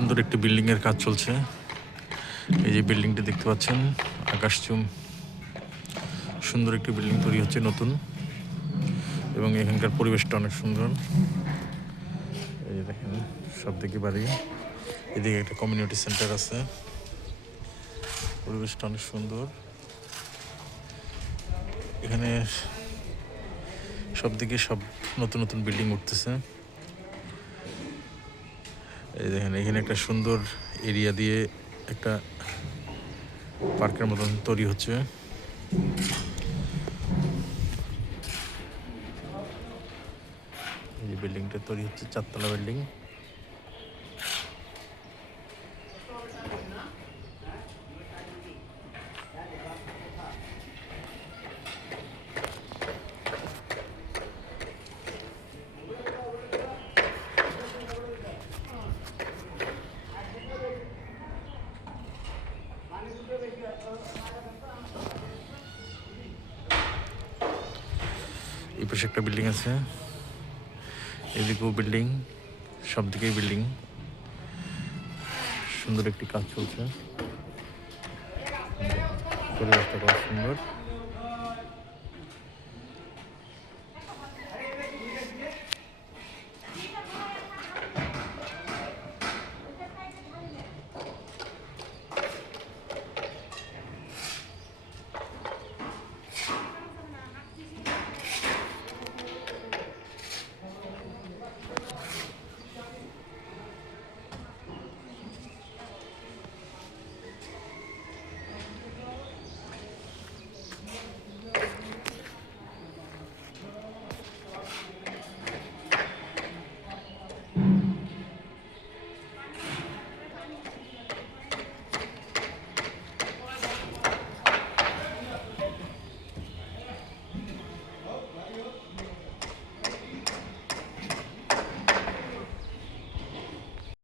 সুন্দর একটি বিল্ডিং এর কাজ চলছে। এই যে বিল্ডিংটি দেখতে পাচ্ছেন, আকাশচুম সুন্দর একটি বিল্ডিং তৈরি হচ্ছে নতুন, এবং এখানকার পরিবেশটা অনেক সুন্দর। এই যে দেখেন, সব দিকে বাড়ি, এদিকে একটা কমিউনিটি সেন্টার আছে, পরিবেশটা অনেক সুন্দর। এখানে সব দিকে সব নতুন নতুন বিল্ডিং উঠতেছে। এই দেখেন, এখানে একটা সুন্দর এরিয়া দিয়ে একটা পার্কের মতন তৈরি হচ্ছে। এই যে বিল্ডিংটা তৈরি হচ্ছে, 4 তলা বিল্ডিং। এই পাশে একটা বিল্ডিং আছে, এদিকেও বিল্ডিং, সব দিকেই বিল্ডিং। সুন্দর একটি কাজ চলছে, পরিবেশটা খুব সুন্দর।